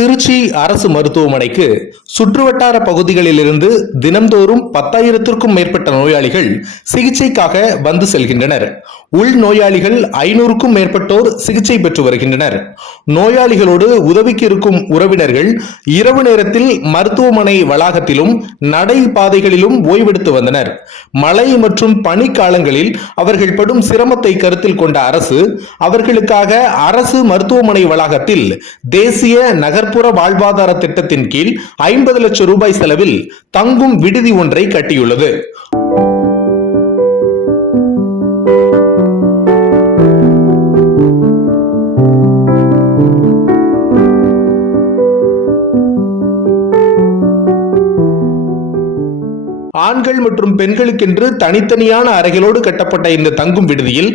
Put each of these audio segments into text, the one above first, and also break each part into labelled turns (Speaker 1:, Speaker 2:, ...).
Speaker 1: திருச்சி அரசு மருத்துவமனைக்கு சுற்றுவட்டார பகுதிகளிலிருந்து தினம்தோறும் பத்தாயிரத்திற்கும் மேற்பட்ட நோயாளிகள் சிகிச்சைக்காக வந்து செல்கின்றனர். உள் நோயாளிகள் ஐநூறுக்கும் மேற்பட்டோர் சிகிச்சை பெற்று வருகின்றனர். நோயாளிகளோடு உதவிக்கு இருக்கும் உறவினர்கள் இரவு நேரத்தில் மருத்துவமனை வளாகத்திலும் நடை பாதைகளிலும் ஓய்வெடுத்து வந்தனர். மழை மற்றும் பனிக்காலங்களில் அவர்கள் படும் சிரமத்தை கருத்தில் கொண்ட அரசு அவர்களுக்காக அரசு மருத்துவமனை வளாகத்தில் தேசிய நகர் நகர்ப்புற வாழ்வாதார திட்டத்தின் கீழ் ஐம்பது லட்சம் ரூபாய் செலவில் தங்கும் விடுதி ஒன்றை கட்டியுள்ளது. ஆண்கள் மற்றும் பெண்களுக்கென்று தனித்தனியான அறைகளோடு கட்டப்பட்ட இந்த தங்கும் விடுதியில்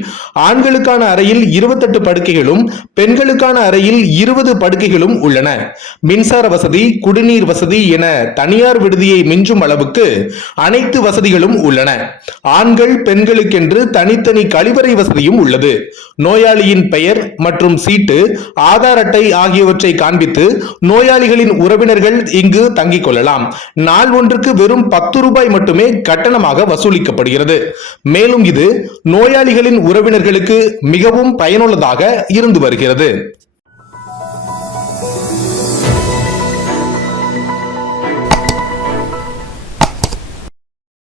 Speaker 1: ஆண்களுக்கான அறையில் இருபத்தெட்டு படுக்கைகளும் பெண்களுக்கான அறையில் இருபது படுக்கைகளும் உள்ளன. மின்சார வசதி குடிநீர் வசதி என தனியார் விடுதியை மிஞ்சும் அளவுக்கு அனைத்து வசதிகளும் உள்ளன. ஆண்கள் பெண்களுக்கென்று தனித்தனி கழிவறை வசதியும் உள்ளது. நோயாளியின் பெயர் மற்றும் சீட்டு ஆதார் அட்டை ஆகியவற்றை காண்பித்து நோயாளிகளின் உறவினர்கள் இங்கு தங்கிக் கொள்ளலாம். நாள் ஒன்றுக்கு வெறும் பத்து ரூபாய் மட்டுமே கட்டணமாக வசூலிக்கப்படுகிறது. மேலும் இது நோயாளிகளின் உறவினர்களுக்கு மிகவும் பயனுள்ளதாக இருந்து வருகிறது.